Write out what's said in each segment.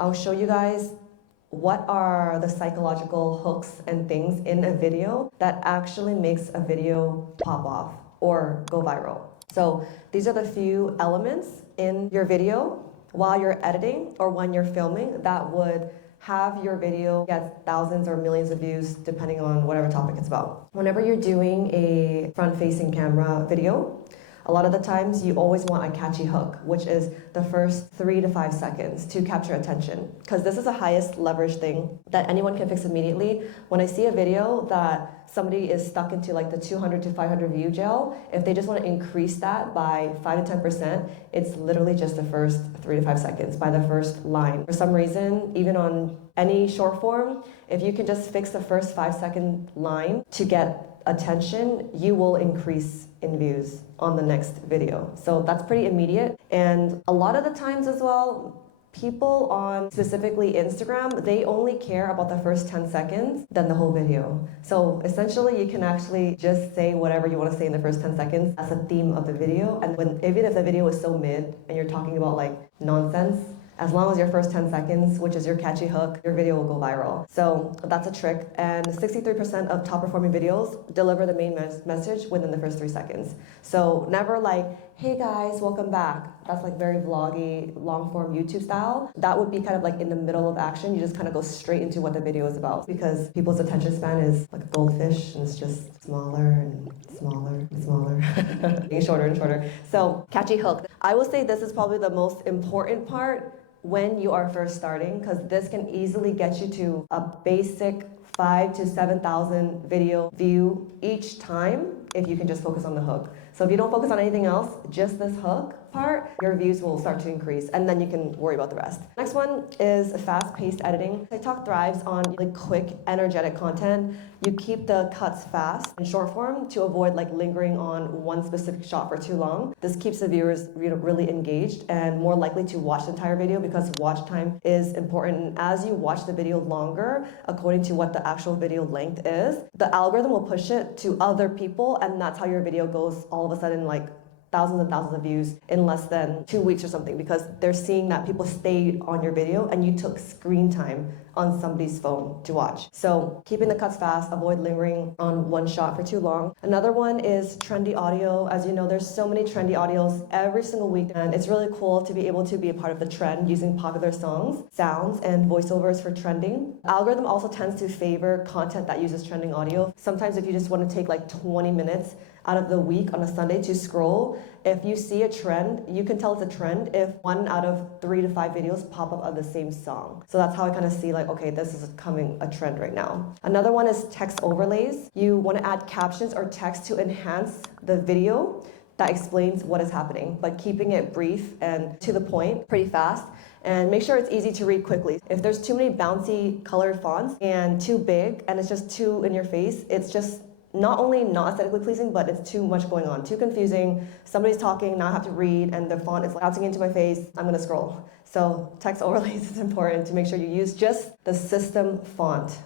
I'll show you guys what are the psychological hooks and things in a video that actually makes a video pop off or go viral. So these are the few elements in your video while you're editing or when you're filming that would have your video get thousands or millions of views depending on whatever topic it's about. Whenever you're doing a front-facing camera video, a lot of the times you always want a catchy hook, which is the first 3 to 5 seconds to capture attention. Because this is the highest leverage thing that anyone can fix immediately. When I see a video that somebody is stuck into like the 200 to 500 view jail, if they just want to increase that by 5 to 10%, it's literally just the first 3 to 5 seconds by the first line. For some reason, even on any short form, if you can just fix the first 5-second line to get attention, you will increase in views on the next video. So that's pretty immediate. And a lot of the times as well, people on specifically Instagram, they only care about the first 10 seconds than the whole video. So essentially you can actually just say whatever you want to say in the first 10 seconds as a theme of the video. And even if the video is so mid and you're talking about like nonsense, as long as your first 10 seconds, which is your catchy hook, your video will go viral. So that's a trick. And 63% of top performing videos deliver the main message within the first 3 seconds. So never like, hey guys, welcome back. That's like very vloggy, long form YouTube style. That would be kind of like in the middle of action. You just kind of go straight into what the video is about because people's attention span is like a goldfish and it's just smaller and smaller and smaller, getting shorter and shorter. So catchy hook. I will say this is probably the most important part when you are first starting, because this can easily get you to a basic 5,000 to 7,000 video view each time if you can just focus on the hook. So if you don't focus on anything else, just this hook part, your views will start to increase and then you can worry about the rest. Next one is fast-paced editing. TikTok thrives on like quick, energetic content. You keep the cuts fast and short form to avoid like lingering on one specific shot for too long. This keeps the viewers really engaged and more likely to watch the entire video because watch time is important. And as you watch the video longer, according to what the actual video length is, the algorithm will push it to other people and that's how your video goes all of a sudden like thousands and thousands of views in less than 2 weeks or something because they're seeing that people stayed on your video and you took screen time on somebody's phone to watch. So keeping the cuts fast, avoid lingering on one shot for too long. Another one is trendy audio. As you know, there's so many trendy audios every single week and it's really cool to be able to be a part of the trend using popular songs, sounds, and voiceovers for trending. Algorithm also tends to favor content that uses trending audio. Sometimes if you just want to take like 20 minutes out of the week on a Sunday to scroll, if you see a trend, you can tell it's a trend if 1 out of 3 to 5 videos pop up of the same song. So that's how I kind of see like, okay, this is becoming a trend right now. Another one is text overlays. You want to add captions or text to enhance the video that explains what is happening, but keeping it brief and to the point, pretty fast. And make sure it's easy to read quickly. If there's too many bouncy colored fonts and too big and it's just too in your face, it's just not only not aesthetically pleasing, but it's too much going on, too confusing. Somebody's talking, now I have to read, and the font is bouncing into my face. I'm gonna scroll. So text overlays is important to make sure you use just the system font.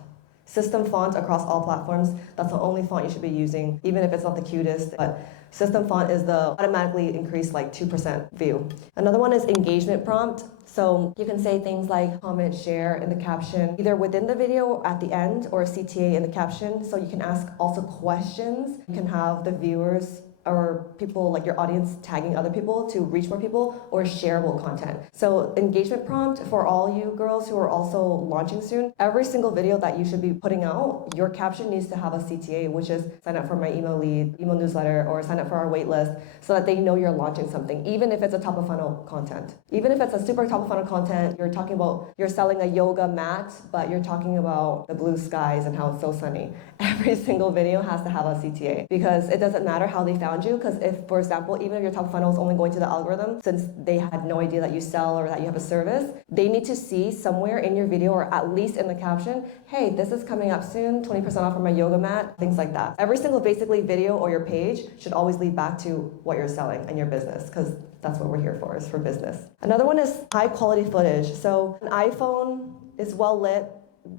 System font across all platforms. That's the only font you should be using, even if it's not the cutest. But system font is the automatically increased like 2% view. Another one is engagement prompt. So you can say things like comment, share in the caption, either within the video at the end or CTA in the caption. So you can ask also questions. You can have the viewers or people like your audience tagging other people to reach more people or shareable content. So engagement prompt for all you girls who are also launching soon, every single video that you should be putting out, your caption needs to have a CTA, which is sign up for my email lead, email newsletter, or sign up for our wait list so that they know you're launching something, even if it's a top of funnel content. Even if it's a super top of funnel content, you're talking about, you're selling a yoga mat, but you're talking about the blue skies and how it's so sunny. Every single video has to have a CTA because it doesn't matter how they found you, because if, for example, even if your top funnel is only going to the algorithm, since they had no idea that you sell or that you have a service, they need to see somewhere in your video or at least in the caption, hey, this is coming up soon, 20% off for my yoga mat, things like that. Every single basically video or your page should always lead back to what you're selling and your business, because that's what we're here for, is for business. Another one is high quality footage. So an iPhone is well lit,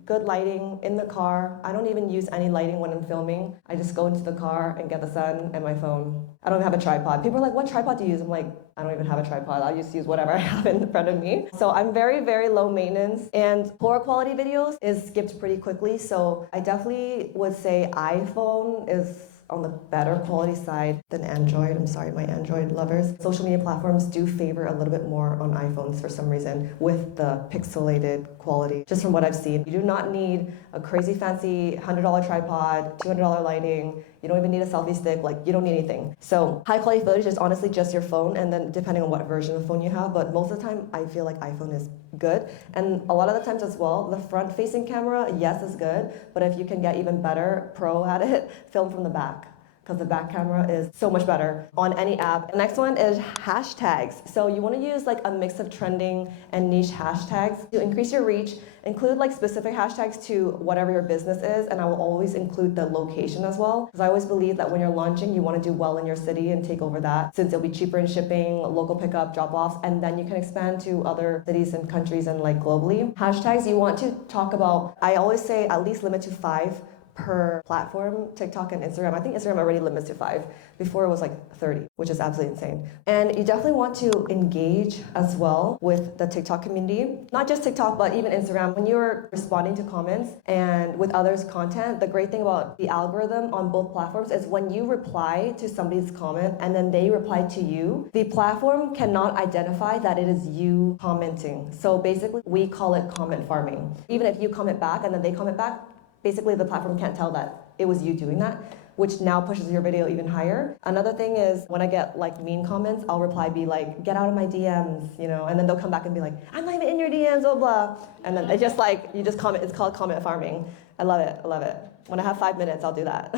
good lighting in the car. I don't even use any lighting when I'm filming. I just go into the car and get the sun and my phone. I don't even have a tripod. People are like, what tripod do you use? I'm like, I don't even have a tripod. I just use whatever I have in front of me. So I'm very, very low maintenance, and poor quality videos is skipped pretty quickly. So I definitely would say iPhone is on the better quality side than Android. I'm sorry, my Android lovers. Social media platforms do favor a little bit more on iPhones for some reason with the pixelated quality, just from what I've seen. You do not need a crazy fancy $100 tripod, $200 lighting. You don't even need a selfie stick, like you don't need anything. So high quality footage is honestly just your phone, and then depending on what version of phone you have, but most of the time I feel like iPhone is good. And a lot of the times as well, the front facing camera, yes, is good, but if you can get even better pro at it, film from the back, because the back camera is so much better on any app. The next one is hashtags. So you want to use like a mix of trending and niche hashtags to increase your reach. Include like specific hashtags to whatever your business is, and I will always include the location as well, because I always believe that when you're launching, you want to do well in your city and take over that, since it'll be cheaper in shipping, local pickup, drop-offs, and then you can expand to other cities and countries and like globally. Hashtags, you want to talk about, I always say at least limit to 5 per platform, TikTok and Instagram. I think Instagram already limits to 5. Before it was like 30, which is absolutely insane. And you definitely want to engage as well with the TikTok community. Not just TikTok, but even Instagram. When you're responding to comments and with others' content, the great thing about the algorithm on both platforms is when you reply to somebody's comment and then they reply to you, the platform cannot identify that it is you commenting. So basically, we call it comment farming. Even if you comment back and then they comment back, basically the platform can't tell that it was you doing that, which now pushes your video even higher. Another thing is when I get like mean comments, I'll reply be like, get out of my DMs, you know, and then they'll come back and be like, I'm not even in your DMs, blah, blah. And then they just like, you just comment, it's called comment farming. I love it, I love it. When I have 5 minutes, I'll do that.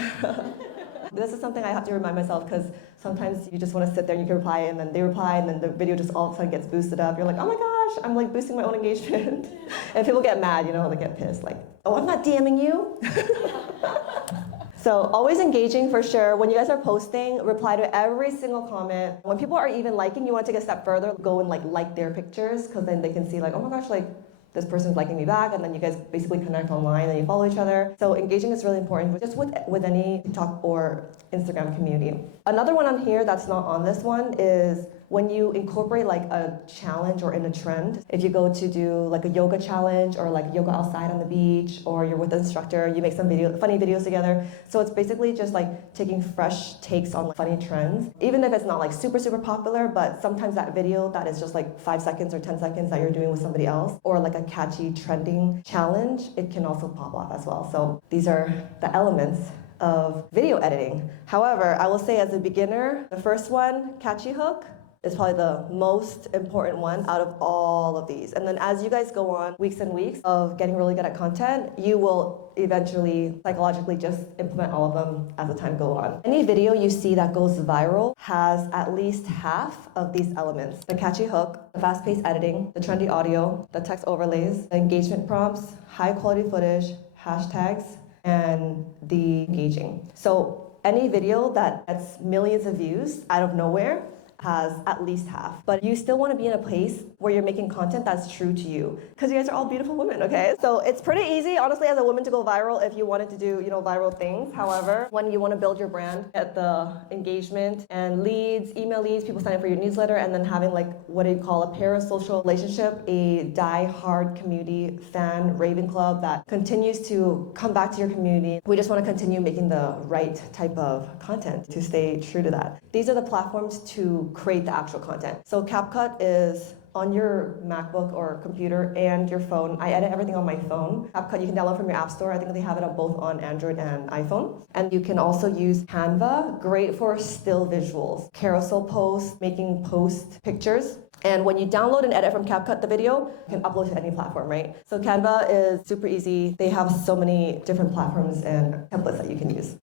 This is something I have to remind myself, because sometimes you just want to sit there and you can reply and then they reply and then the video just all of a sudden gets boosted up. You're like, oh my gosh, I'm like boosting my own engagement. And people get mad, you know, they get pissed, like, oh, I'm not DMing you. So always engaging for sure. When you guys are posting, reply to every single comment. When people are even liking, you want to take a step further, go and like their pictures, because then they can see like, oh my gosh, like this person's liking me back, and then you guys basically connect online and you follow each other. So engaging is really important, just with any TikTok or Instagram community. Another one on here that's not on this one is when you incorporate like a challenge or in a trend. If you go to do like a yoga challenge or like yoga outside on the beach, or you're with an instructor, you make some funny videos together. So it's basically just like taking fresh takes on like funny trends. Even if it's not like super, super popular, but sometimes that video that is just like 5 seconds or 10 seconds that you're doing with somebody else, or like a catchy trending challenge, it can also pop off as well. So these are the elements of video editing. However, I will say as a beginner, the first one, catchy hook, is probably the most important one out of all of these. And then as you guys go on weeks and weeks of getting really good at content, you will eventually psychologically just implement all of them as the time goes on. Any video you see that goes viral has at least half of these elements: the catchy hook, the fast-paced editing, the trendy audio, the text overlays, the engagement prompts, high quality footage, hashtags, and the engaging. So any video that gets millions of views out of nowhere has at least half. But you still want to be in a place where you're making content that's true to you, because you guys are all beautiful women, okay? So it's pretty easy, honestly, as a woman to go viral if you wanted to do, you know, viral things. However, when you want to build your brand, get the engagement and leads, email leads, people sign up for your newsletter, and then having like, what do you call, a parasocial relationship, a die-hard community fan raving club that continues to come back to your community. We just want to continue making the right type of content to stay true to that. These are the platforms to create the actual content. So CapCut is on your MacBook or computer and your phone. I edit everything on my phone. CapCut you can download from your app store. I think they have it on both on Android and iPhone. And you can also use Canva, great for still visuals, carousel posts, making post pictures. And when you download and edit from CapCut the video, you can upload to any platform, right? So Canva is super easy. They have so many different platforms and templates that you can use.